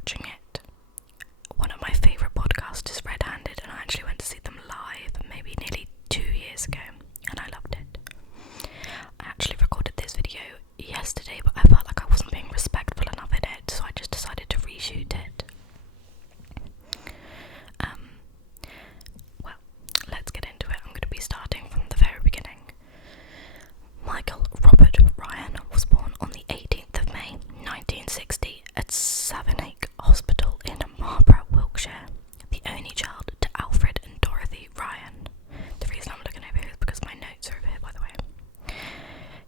watching it. One of my favourite podcasts is Red Handed, and I actually went to see them live maybe nearly 2 years ago, and I loved it. I actually recorded this video yesterday, but I felt like I wasn't being respectful enough in it, so I just decided to reshoot it. Well, let's get into it. I'm going to be starting from the very beginning. Michael Robert Ryan was born on the 18th of May 1960 at Savernake Hospital in Marlborough, Wiltshire, the only child to Alfred and Dorothy Ryan. The reason I'm looking over here is because my notes are over here, by the way.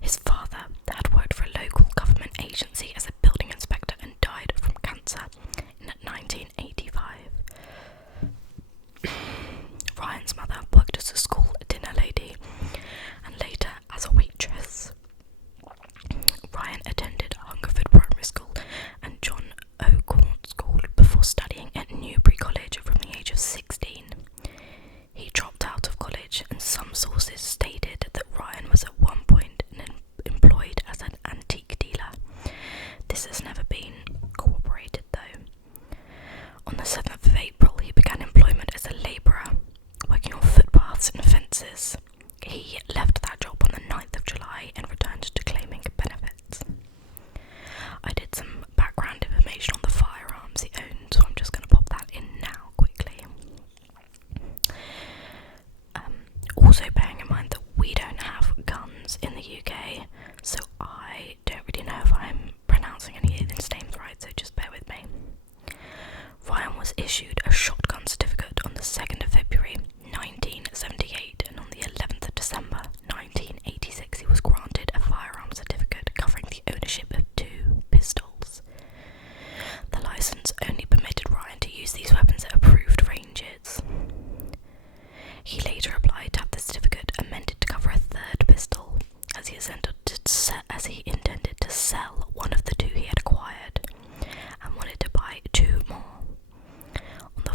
His father had worked for a local government agency as a building inspector and died from cancer in 1985. Ryan's mother worked as a school dinner lady and later as a waitress. Ryan attended Hungerford Primary School and John O'Corn School before studying at Newbury College from the age of 16. He dropped out of college, and some sources stated that Ryan was at one point employed as an antique dealer. This has never been corroborated though. On the 7th of April, he began employment as a labourer, working on footpaths and fences. He left that job on the 9th of July and returned to claiming benefits. I did some background information on the firearms he owned, so I'm just going to pop that in now quickly. Also bearing in mind that we don't have guns in the UK, so I don't really know if I'm pronouncing any of these names right, so just bear with me. Ryan was issued a shotgun certificate on the 2nd of February 1978, and on the 11th of December 1986 he was granted a firearm certificate covering the ownership of 2 pistols. The licence only permitted Ryan to use these weapons at approved ranges. He later applied to have the certificate amended to cover a 3rd pistol, as he intended to sell one of the 2 he had acquired and wanted to buy 2 more. On the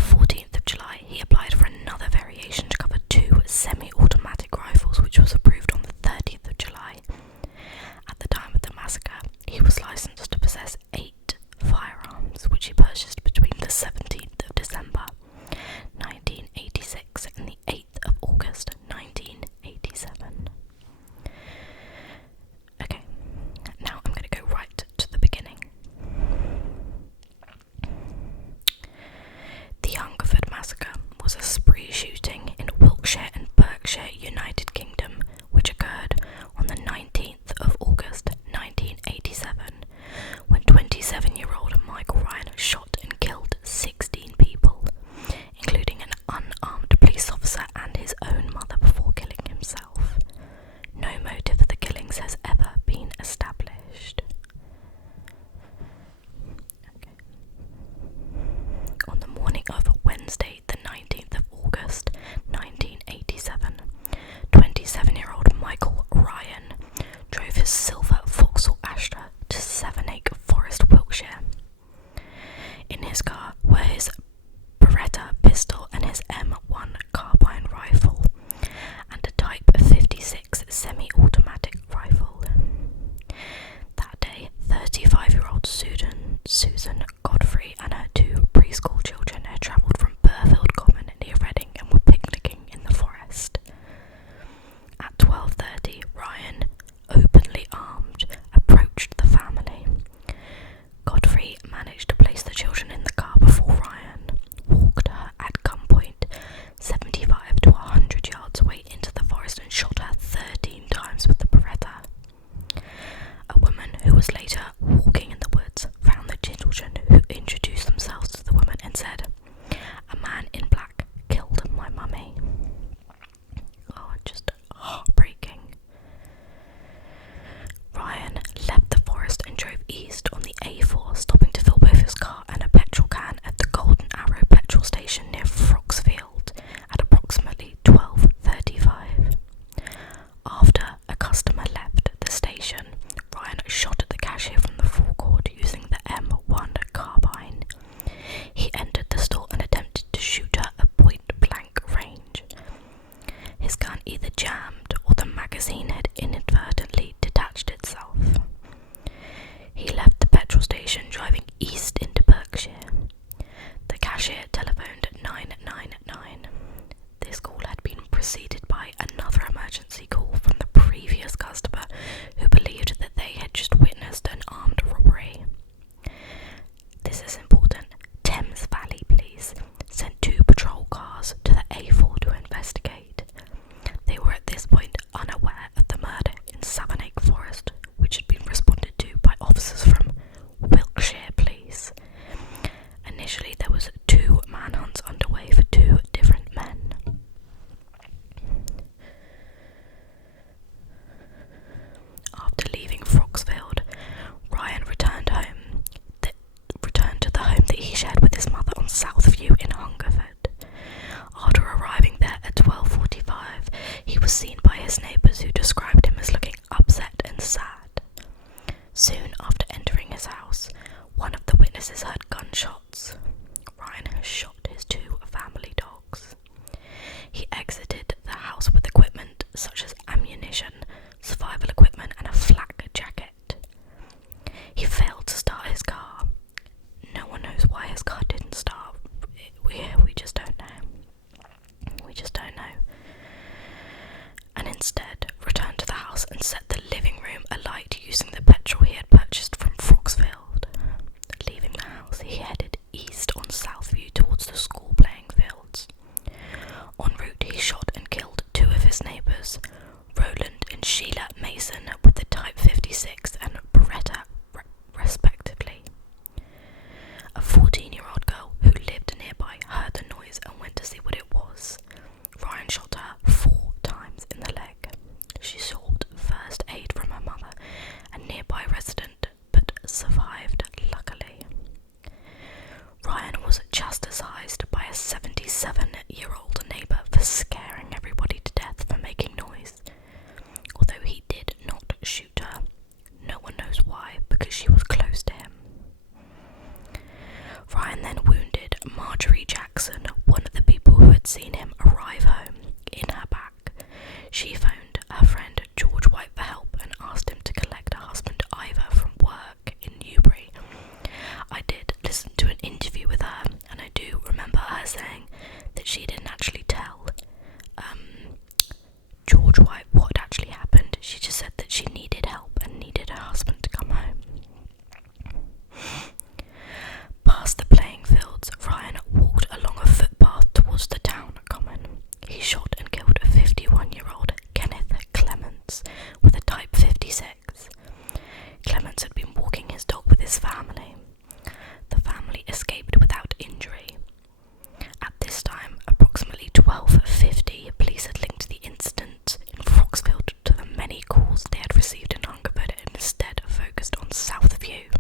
this is important, Thames Valley Police sent 2 patrol cars to the A4 to investigate. They were at this point unaware of the murder in Savernake Forest, which had been responded to by officers from Wiltshire Police. Initially, there was 2 manhunts underway for 2 different men. After leaving Froxfield, Ryan returned to the home that he shared with his mother on Southview in Hungerford. After arriving there at 12:45, he was seen by his neighbours, who described him as looking upset and sad. Soon after entering his house, one of the witnesses heard gunshots. Ryan has shot his 2 family dogs. He exited the house with equipment such as ammunition, survival equipment and a flak jacket. He failed to start his car. No one knows why his car didn't start. We just don't know. We just don't know. And instead returned to the house and set the living room alight using the petrol he had purchased from Froxfield. Leaving the house, he headed east on Southview towards the school playing fields. En route, he shot and killed 2 of his neighbours, Roland and Sheila Mason with the Type 56 and Beretta respectively. A 14-year-old girl who lived nearby heard the noise and went to see what it was. Ryan shot her 4 times in the leg. She sought first aid from her mother, a nearby resident, but survived luckily. Ryan was chastised by a 77-year-old neighbour for scaring everybody to death for making noise. Although he did not shoot her, no one knows why, because she was close to him. Ryan then wounded Marjorie Jackson, one of the people who had seen him arrive home, in her back. She phoned her friend George White for help and asked him to collect her husband Ivor from work in Newbury. I did listen to an interview with her, and I do remember her saying that she didn't actually tell George White what actually happened. She just said that she needed help and needed her husband to come home. Past the playing fields, Ryan walked along a footpath towards the town common. He shot and killed a 51-year-old Kenneth Clements with a Type 56. Clements had been walking his dog with his family. The family escaped without injury. At this time, approximately 12:50, police had linked the incident in Froxfield to the many calls they had received in Hungerford and instead focused on Southview.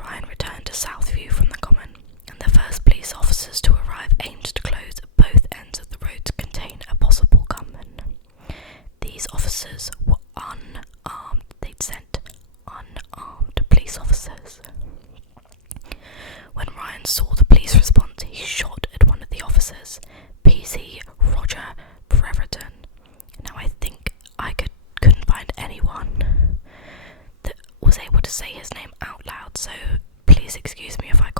Ryan returned to Southview from the common, and the first police officers to arrive aimed to close both ends of the road to contain a possible gunman. These officers were unarmed. They'd sent unarmed police officers. When Ryan saw the police response, he shot at one of the officers, PC Roger Brereton. Now I think I couldn't find anyone that was able to say his name out loud, so please excuse me if I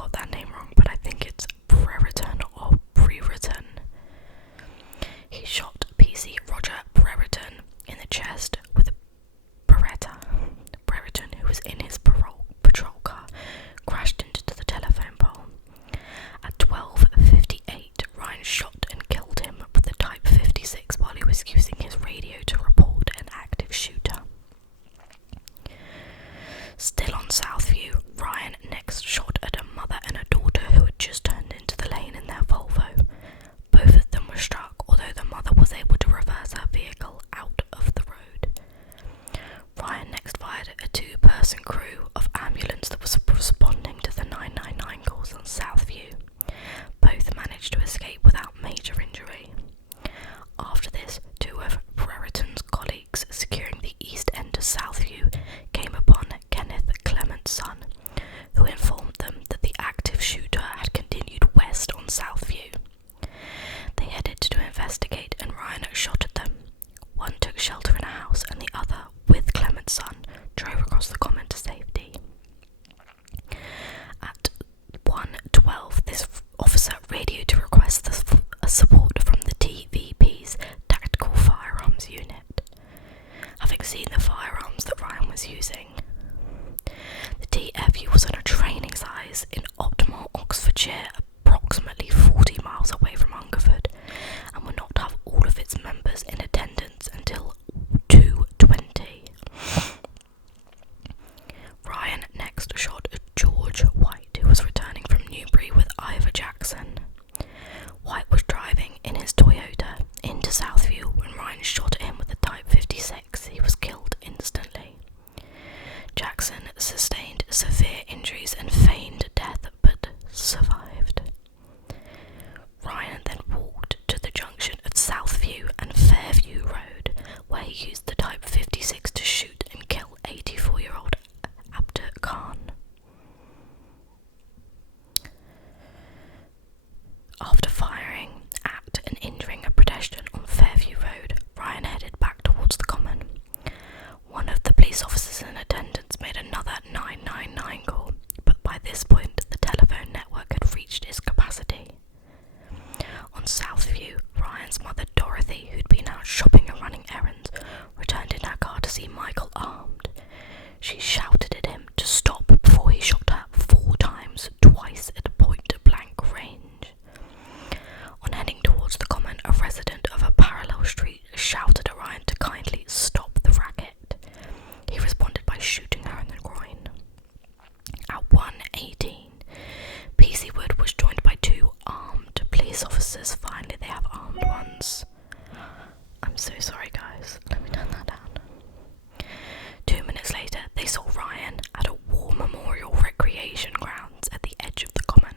recreation grounds at the edge of the common.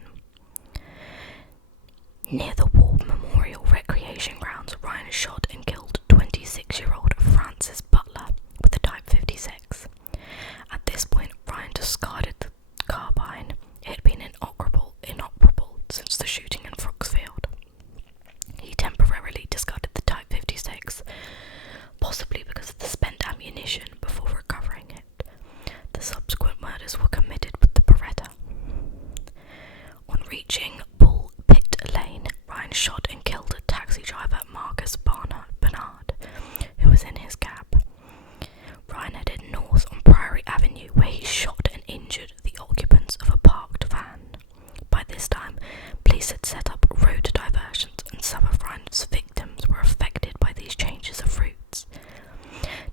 Near the War Memorial Recreation Grounds, Ryan shot and killed 26-year-old Francis Butler with a Type 56. At this point, Ryan discarded the carbine. It had been inoperable since the shooting in Froxfield. He temporarily discarded the Type 56, possibly because of the spent ammunition, before recovering it. The subsequent murders were committed with the Beretta. On reaching Bull Pit Lane, Ryan shot and killed a taxi driver, Marcus Bernard, who was in his cab. Ryan headed north on Priory Avenue, where he shot and injured the occupants of a parked van. By this time, police had set up road diversions, and some of Ryan's victims were affected by these changes of routes.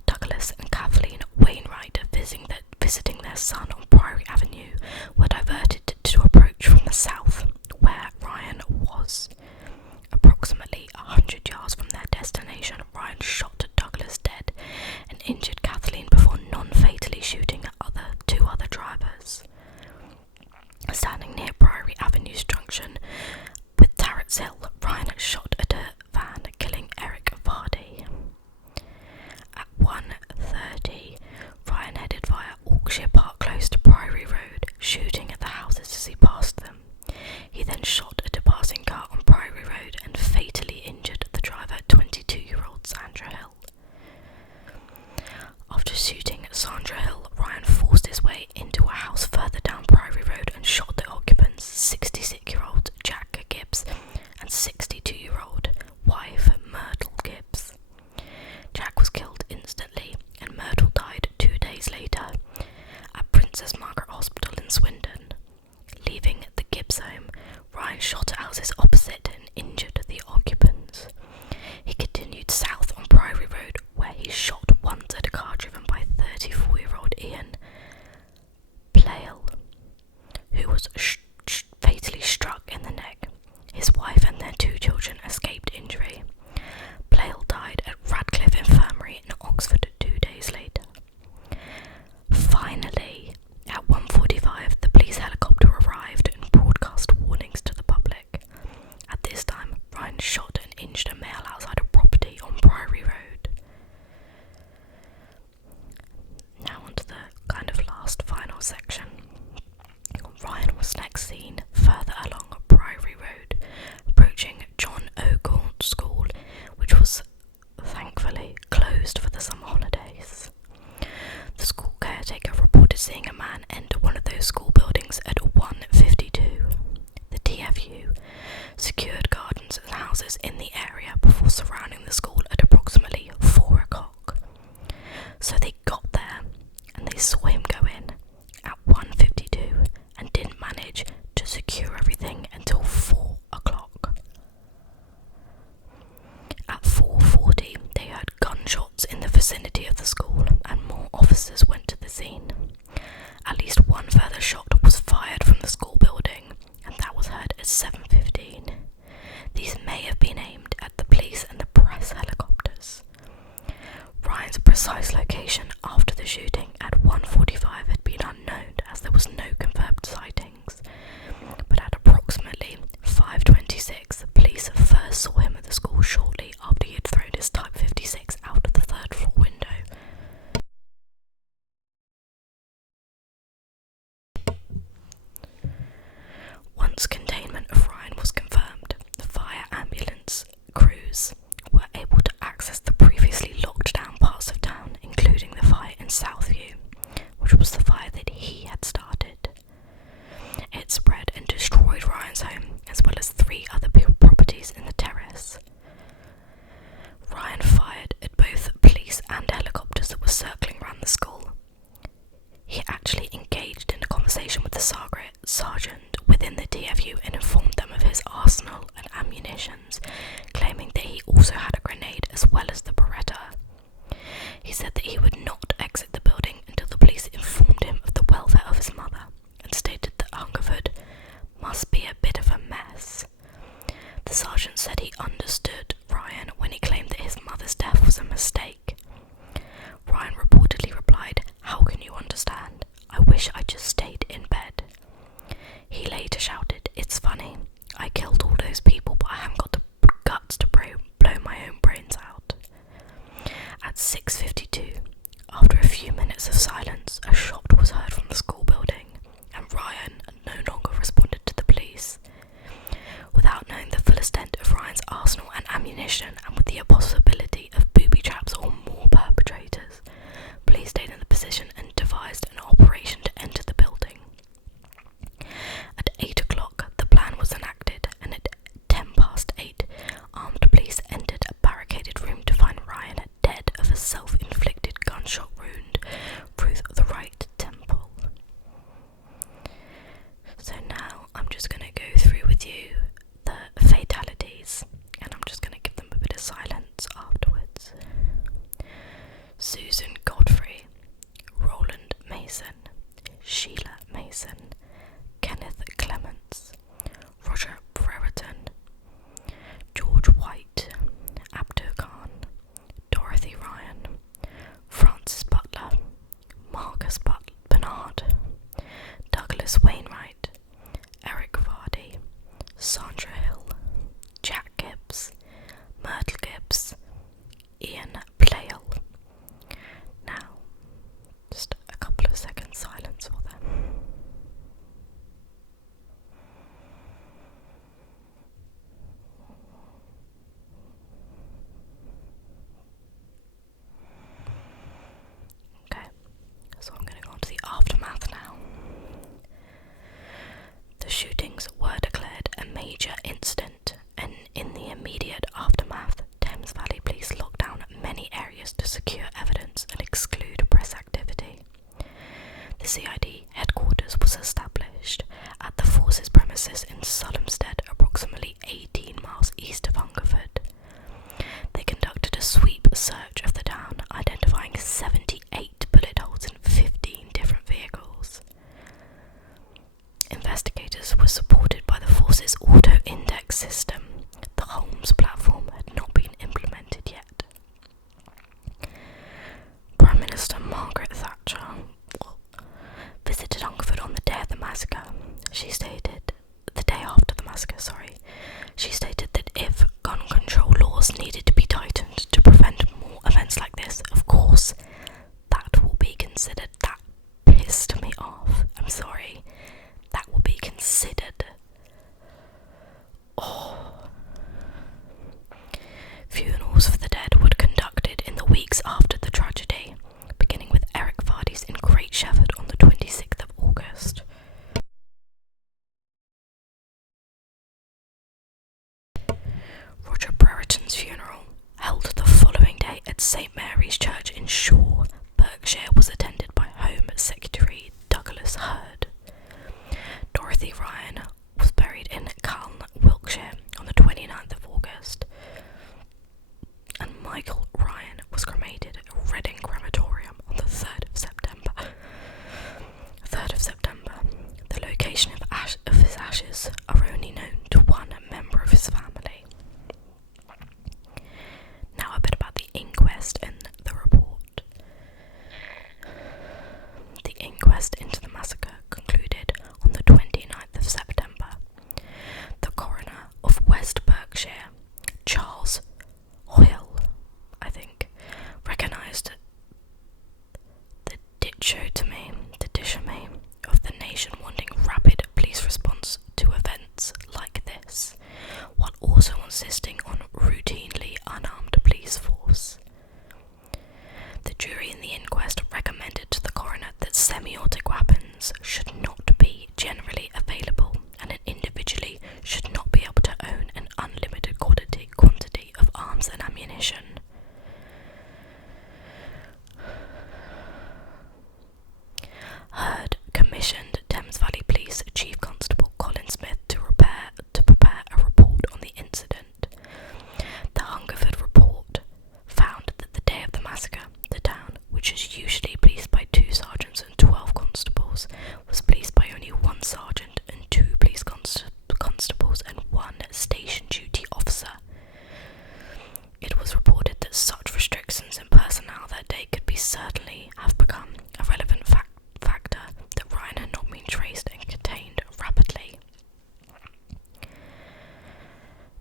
Douglas and Kathleen Wainwright, visiting their son on Priory Avenue, were diverted to approach from the south, where Ryan was. Approximately 100 yards from their destination, Ryan shot Douglas dead and injured Kathleen before non-fatally shooting two other drivers. Standing near Priory Avenue's junction with Tarrett's Hill, Ryan shot at a van, killing Eric Vardy. At 1:30, Ryan headed via Orkshire Park close to Priory Road, shooting at the houses as he passed them. He then shot at a passing car on Priory Road and fatally injured the driver, 22-year-old Sandra Hill. After shooting Sandra Hill, Ryan forced his way into a house further down Priory Road and shot the occupants, 66-year-old Jack Gibbs and 62-year-old wife Myrtle Gibbs. Jack was killed instantly and Myrtle died 2 days later at Princess Margaret Hospital in Swindon. Leaving the Gibbs home, Ryan shot at houses opposite and injured the occupants. He continued south on Priory Road, where he shot once at a car driven by 34-year-old Ian Plale, who was fatally struck in the neck. His wife and their 2 children escaped injury. Plale died at Radcliffe Infirmary in Oxford 2 days later. Finally, at 1:45, the police helicopter arrived and broadcast warnings to the public. At this time, Ryan shot and injured a male outside a property on Priory Road. Now onto the kind of last final section. Ryan was next seen further along Priory Road, approaching John O'Gaunt School, which was thankfully closed for the summer holidays. The school caretaker reported seeing a man enter one of those school buildings at 1:52. The TFU secured gardens and houses in the area before surrounding the school at approximately 4 o'clock. So they got there and they saw him go in at 1:52 and didn't manage to secure everything until 4 o'clock. At 4:40, they heard gunshots in the vicinity of the school and more officers went to the scene. At least one further shot was fired from the school building, and that was heard at 7:15. These may have been aimed at the police and the press helicopters. Ryan's precise location after the shooting at 1:45 had been unknown, as there was no confirmed sightings. But at approximately 5:26, the police first saw him at the school shortly after he had thrown his Type 56 out of the 3rd floor window. Once containment of Ryan was confirmed, the fire ambulance crews were able to access the previously locked down parts of town, including the fire in Southview, which was the fire that he had started. It spread and destroyed Ryan's home, as well as 3 other properties in the terrace. Ryan fired at both police and helicopters that were circling around the school. He actually engaged in a conversation with the sergeant within the TFU and informed them of his arsenal and ammunitions, claiming that he also had a grenade as well as the Beretta. He said that he would not exit the building until the police informed him of the welfare of his mother, and stated that Hungerford must be a bit of a mess. The sergeant said he understood Ryan when he claimed that his mother's death was a mistake. Ryan reportedly replied, "How can you understand? I wish I just stayed in bed." major incident, and in the immediate aftermath, Thames Valley Police locked down many areas to secure evidence and exclude press activity. The CID headquarters was established at the force's premises in Sulhamstead, approximately 18 miles east of Hungerford. They conducted a sweep search of the town, identifying 78 bullet holes in 15 different vehicles. Investigators were supported by the force's auto-index system. The Holmes platform had not been implemented yet. Prime Minister Margaret Thatcher visited Hungerford on the day of the massacre. The day after the massacre, she stated that if gun control laws needed to be tightened to prevent more events like this, of course, that will be considered. That pissed me off. I'm sorry. That will be considered. Funerals for the dead were conducted in the weeks after the tragedy, beginning with Eric Vardy's in Great Shefford on the 26th of August. Roger Brereton's funeral, held the following day at St Mary's Church in Shaw, Berkshire, was attended by Home Secretary Douglas Hurd. Dorothy Ryan was buried in Calne, Wiltshire on the 29th of August, and Michael Ryan was cremated at Reading Crematorium on the 3rd of September. The location of his ashes are only known to one member of his family. Now a bit about the inquest and the report. The inquest into the massacre concluded on the 29th of September. The coroner of West Berkshire, Charles Hoyle, recognised the dichotomy of the nation wanting rapid police response to events like this, while also insisting on routinely unarmed police force. The jury in the inquest recommended to the coroner that semi-automatic weapons should not be generally available, and an individual should not be able to own an unlimited quantity of arms and ammunition. Hurd commissioned Thames Valley Police Chief Constable Colin Smith to prepare a report on the incident. The Hungerford report found that the day of the massacre, the town, which is usually policed by 2 sergeants and 12 constables, was policed by only 1 sergeant and 2 police constables and 1 station duty officer. It was reported that such restrictions in personnel that day could certainly have become a relevant factor that Ryan had not been traced and contained rapidly.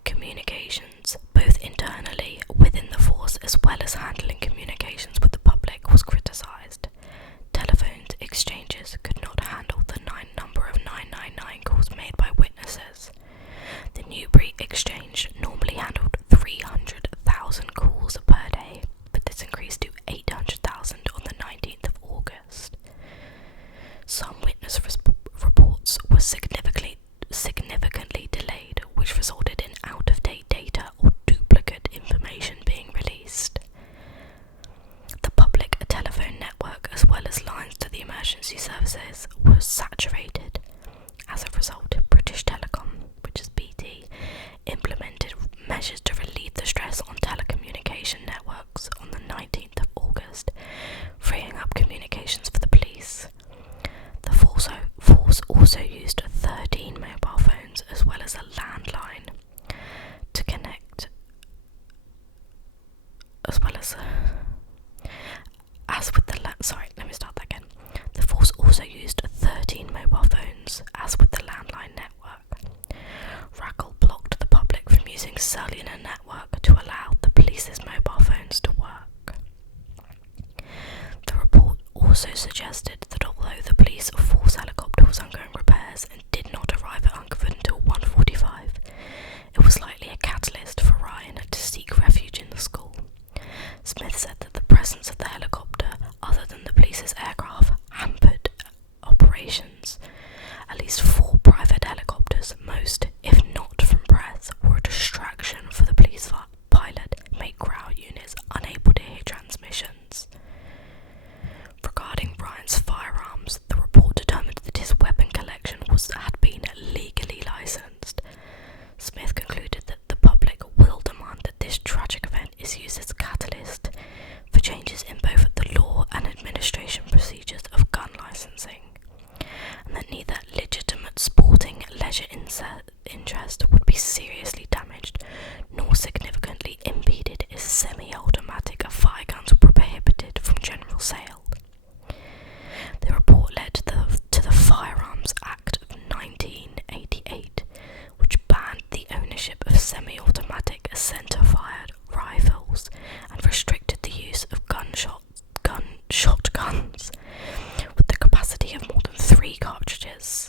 Communications, both internally within the force as well as handling communications with the public, was criticised. Telephone exchanges could not handle the number of 999 calls made by witnesses. The Newbury exchange normally handled 300,000 calls per day, but this increased to 800,000 on the 19th of August. Some witness reports were significantly delayed, which resulted in out-of-date data or duplicate information being released. The public telephone network, as well as lines to the emergency services, was saturated. As a result, British Telecom, which is BT, implemented measures to relieve the stress on telecommunication networks on the 19th of August, freeing up communications for the police. The force also used 13 mobile phones as well as a landline to connect, The force also used 13 mobile phones, as with the landline network. Rackle blocked the public from using cellular network to allow the police's mobile phones to work. The report also suggested that although the police force helicopter was undergoing repairs, leisure interest would be seriously damaged, nor significantly impeded if semi-automatic fire guns were prohibited from general sale. The report led to the Firearms Act of 1988, which banned the ownership of semi-automatic centre-fired rifles and restricted the use of shotguns with the capacity of more than 3 cartridges.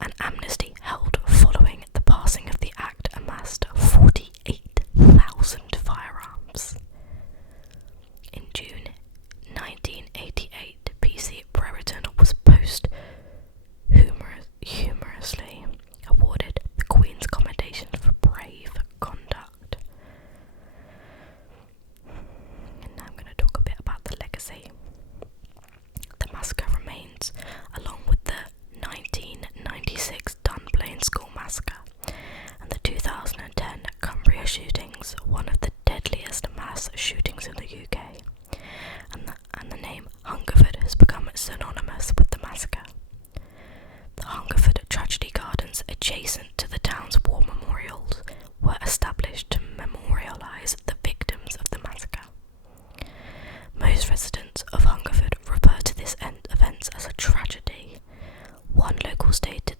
An amnesty held following the passing of the Act amassed 48,000 firearms. In June 1988, PC Brereton was humorously awarded the Queen's Commendation for brave conduct. And now I'm going to talk a bit about the legacy. The massacre remains, along with the 1996 Dunblane School Massacre and the 2010 Cumbria shootings, one of the deadliest mass shootings in the UK, and the name Hungerford has become synonymous with the massacre. The Hungerford Tragedy Gardens adjacent to the town's war memorials were established to memorialise the victims of the massacre. Most residents of Hungerford refer to this event as a tragedy. One local stated